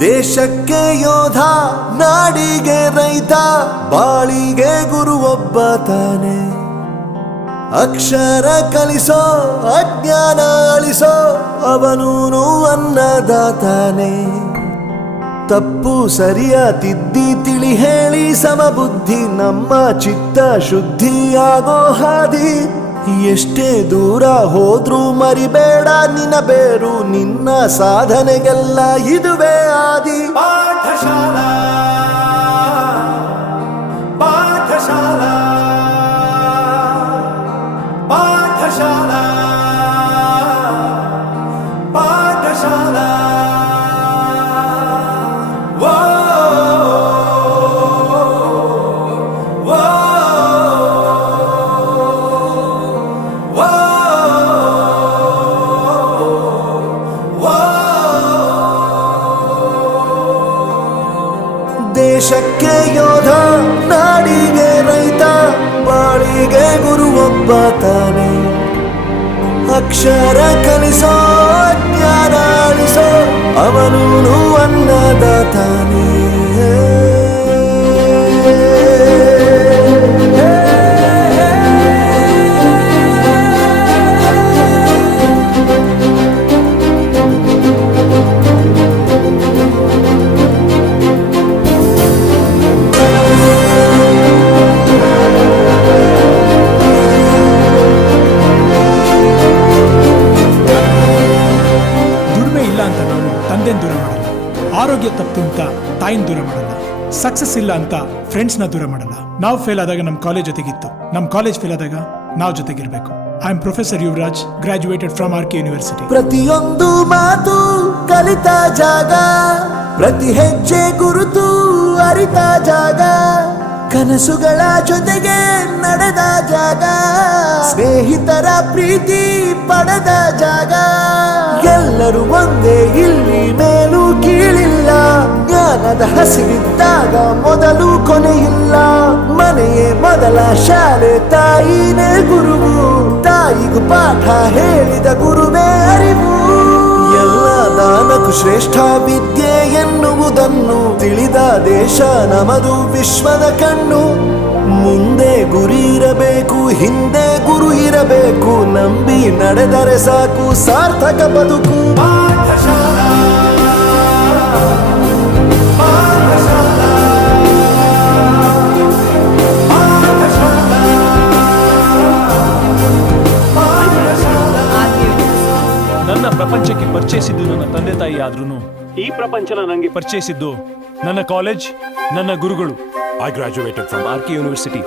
ದೇಶಕ್ಕೆ ಯೋಧ, ನಾಡಿಗೆ ರೈತ, ಬಾಳಿಗೆ ಗುರು ಒಬ್ಬ ತಾನೆ. ಅಕ್ಷರ ಕಲಿಸೋ, ಅಜ್ಞಾನ ಅಳಿಸೋ, ಅವನೂನು ಅನ್ನದಾತಾನೆ. ತಪ್ಪು ಸರಿಯ ತಿದ್ದಿ ತಿಳಿ ಹೇಳಿ ಸಮಬುದ್ಧಿ ನಮ್ಮ ಚಿತ್ತ ಶುದ್ಧಿಯಾಗೋ ಹಾದಿ. ಎಷ್ಟೇ ದೂರ ಹೋದ್ರೂ ಮರಿಬೇಡ ನಿನ್ನ ಬೇರು, ನಿನ್ನ ಸಾಧನೆಗೆಲ್ಲ ಇದುವೇ ಆದಿ. ಪಾಠಶಾಲಾ ಪಾಠಶಾಲಾ ಪಾಠಶಾಲಾ ಪಾಠಶಾಲಾ. ದೇಶಕ್ಕೆ ಯೋಧ, ನಾಡಿಗೆ ರೈತ, ಬಾಳಿಗೆ ಗುರು ಒಬ್ಬ ತಾನೆ. ಅಕ್ಷರ ಕಲಿಸೋ, ಜ್ಞಾನ ಅಳಿಸೋ, ಅವನೂನು ಅನ್ನದಾತಾನೆ. ತಂದೆನ್ ದೂರ ಮಾಡಲ್ಲ, ಆರೋಗ್ಯ ತಪ್ಪು ಅಂತ ತಾಯಿನ ದೂರ ಮಾಡಲ್ಲ, ಸಕ್ಸಸ್ ಇಲ್ಲ ಅಂತ ಫ್ರೆಂಡ್ಸ್ನ ದೂರ ಮಾಡಲ್ಲ. ನಾವು ಫೇಲ್ ಆದಾಗ ನಮ್ಮ ಕಾಲೇಜ್ ಜೊತೆಗಿತ್ತು, ನಮ್ಮ ಕಾಲೇಜ್ ಫೇಲ್ ಆದಾಗ ನಾವು ಜೊತೆಗಿರ್ಬೇಕು. I am professor Yuvraj, graduated from RK university. ಪ್ರತಿಯೊಂದು ಮಾತು ಕಲಿತ ಜಾಗ, ಪ್ರತಿ ಹೆಜ್ಜೆ ಗುರುತು ಅರಿತ ಜಾಗ, ಕನಸುಗಳ ಜೊತೆಗೆ ನಡೆದ ಜಾಗ, ಸ್ನೇಹಿತರ ಪ್ರೀತಿ ಪಡೆದ ಜಾಗ. ಎಲ್ಲರೂ ಒಂದೇ ಇಲ್ಲಿ, ಮೇಲೂ ಕೀಳಿಲ್ಲ, ಜ್ಞಾನದ ಹಸಿವಿದ್ದಾಗ ಮೊದಲು ಕೊನೆಯಿಲ್ಲ. ಮನೆಯೇ ಮೊದಲ ಶಾಲೆ, ತಾಯಿನೇ ಗುರುವು, ತಾಯಿಗೂ ಪಾಠ ಹೇಳಿದ ಗುರುವೇ ಅರಿವು. ಎಲ್ಲ ದಾನಕ್ಕೂ ಶ್ರೇಷ್ಠ ವಿದ್ಯೆ ಎನ್ನುವುದನ್ನು ತಿಳಿದ ದೇಶ ನಮದು, ವಿಶ್ವದ ಕಣ್ಣು. ಮುಂದೆ ಗುರಿ ಇರಬೇಕು, ಹಿಂದೆ ಗುರು ಇರಬೇಕು, ನಂಬಿ ನಡೆದರೆ ಸಾಕು ಸಾರ್ಥಕ ಬದುಕು. ಪಾಠಶಾಲಾ ಪಾಠಶಾಲಾ ಪಾಠಶಾಲಾ ಪಾಠಶಾಲಾ. ನನ್ನ ಪ್ರಪಂಚಕ್ಕೆ ಪರಿಚಯಿಸಿದ್ದು ನನ್ನ ತಂದೆ ತಾಯಿ ಆದ್ರೂ ಈ ಪ್ರಪಂಚನ ನನಗೆ ಪರಿಚಯಿಸಿದ್ದು ನನ್ನ ಕಾಲೇಜ್, ನನ್ನ ಗುರುಗಳು. I graduated from RK university.